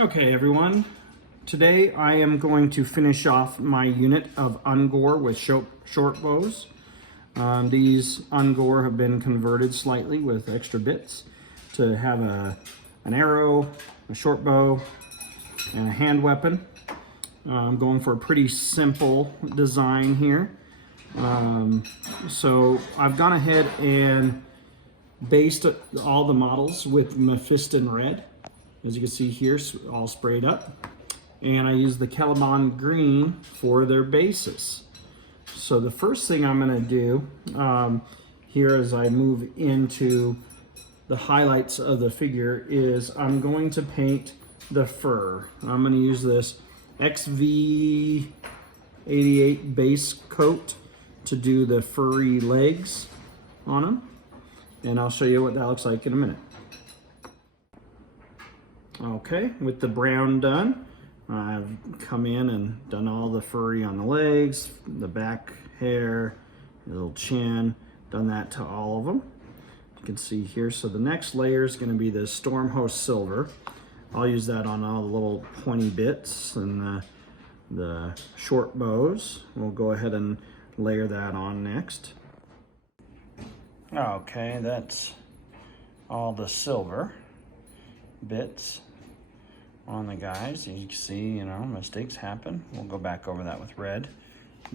Okay everyone, today I am going to finish off my unit of Ungor with short bows. These Ungor have been converted slightly with extra bits to have an arrow, a short bow, and a hand weapon. I'm going for a pretty simple design here. So I've gone ahead and based all the models with Mephiston red. As you can see here, all sprayed up. And I use the Caliban green for their bases. So the first thing I'm gonna do here as I move into the highlights of the figure is I'm going to paint the fur. I'm gonna use this XV88 base coat to do the furry legs on them. And I'll show you what that looks like in a minute. Okay, with the brown done, I've come in and done all the furry on the legs, the back hair, the little chin, done that to all of them. You can see here, so the next layer is going to be the Stormhost Silver. I'll use that on all the little pointy bits and the short bows. We'll go ahead and layer that on next. Okay, that's all the silver bits on the guys. You can see, you know, mistakes happen. We'll go back over that with red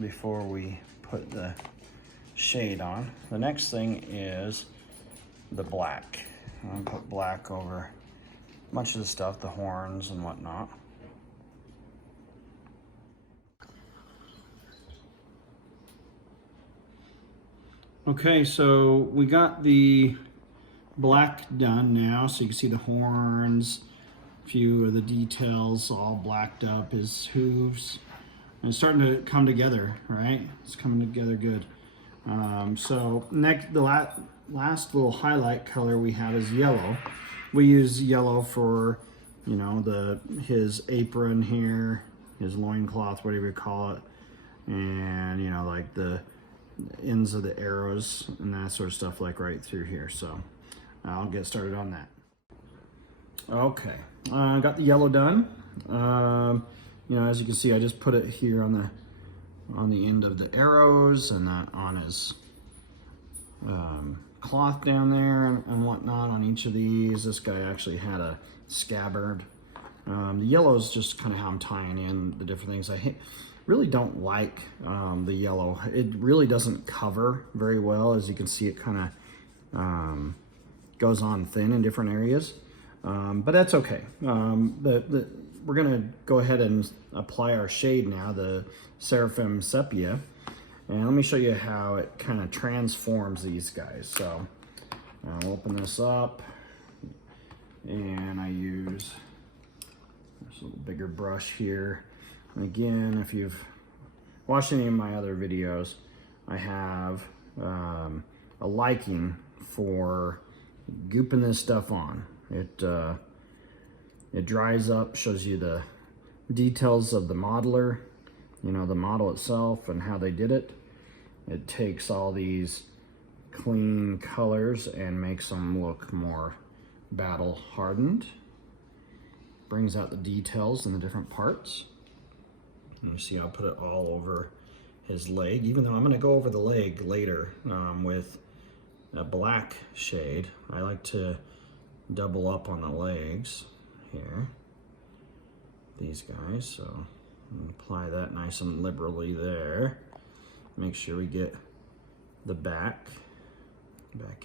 before we put the shade on. The next thing is the black. I'll put black over much of the stuff, the horns and whatnot. Okay, so we got the black done now, so you can see the horns, a few of the details all blacked up, his hooves, and it's starting to come together, right? It's coming together good. So next, the last little highlight color we have is yellow. We use yellow for, you know, his apron here, his loincloth, whatever you call it, and, you know, like the ends of the arrows and that sort of stuff, like right through here. So I'll get started on that. Okay, got the yellow done. You know, as you can see, I just put it here on the end of the arrows and that on his cloth down there and whatnot on each of these. This guy actually had a scabbard. The yellow is just kind of how I'm tying in the different things. I really don't like the yellow. It really doesn't cover very well. As you can see, it kind of goes on thin in different areas, but that's okay. We're gonna go ahead and apply our shade now, the Seraphim Sepia, and let me show you how it kind of transforms these guys. So I'll open this up, and I use this little bigger brush here. And again, if you've watched any of my other videos, I have a liking for gooping this stuff on. It dries up, shows you the details of the modeler, you know, the model itself and how they did it. It takes all these clean colors and makes them look more battle hardened. Brings out the details in the different parts. And you see I'll put it all over his leg, even though I'm gonna go over the leg later with a black shade. I like to double up on the legs here, these guys. So apply that nice and liberally there. Make sure we get the back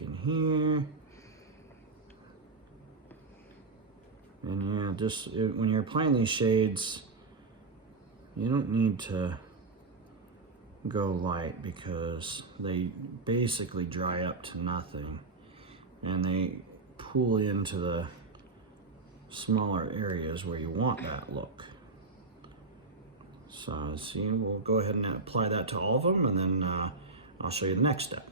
in here. And yeah, just when you're applying these shades, you don't need to go light because they basically dry up to nothing and they pull into the smaller areas where you want that look. So see, we'll go ahead and apply that to all of them, and then I'll show you the next step.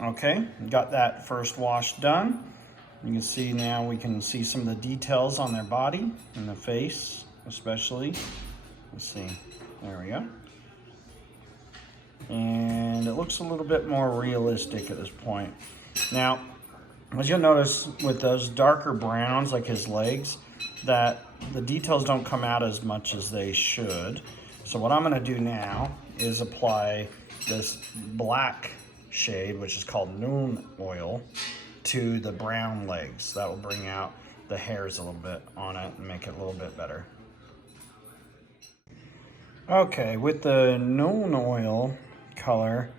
Okay, got that first wash done. You can see now we can see some of the details on their body and the face especially. Let's see, there we go. And it looks a little bit more realistic at this point. Now, As you'll notice with those darker browns, like his legs, that the details don't come out as much as they should. So what I'm gonna do now is apply this black shade, which is called noon oil, to the brown legs. That will bring out the hairs a little bit on it and make it a little bit better. Okay, with the noon oil color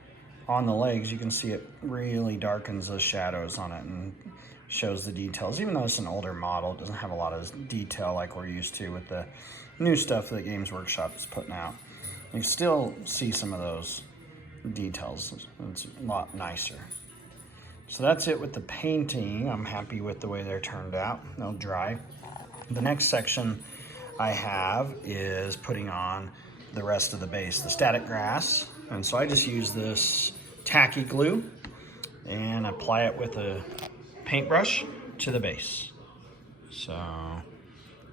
on the legs, you can see it really darkens the shadows on it and shows the details. Even though it's an older model, it doesn't have a lot of detail like we're used to with the new stuff that Games Workshop is putting out. You still see some of those details. It's a lot nicer. So that's it with the painting. I'm happy with the way they're turned out. They'll dry. The next section I have is putting on the rest of the base, the static grass. And so I just use this tacky glue and apply it with a paintbrush to the base. So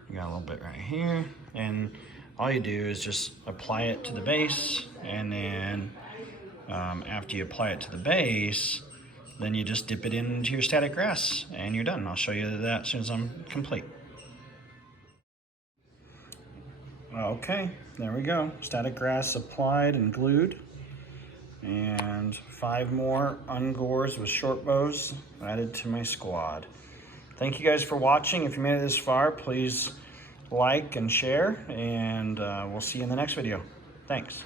you got a little bit right here, and all you do is just apply it to the base, and then after you apply it to the base, then you just dip it into your static grass and you're done. I'll show you that as soon as I'm complete. Okay, there we go. Static grass applied and glued. And 5 more Ungors with short bows added to my squad. Thank you guys for watching. If you made it this far, please like and share, and we'll see you in the next video. Thanks.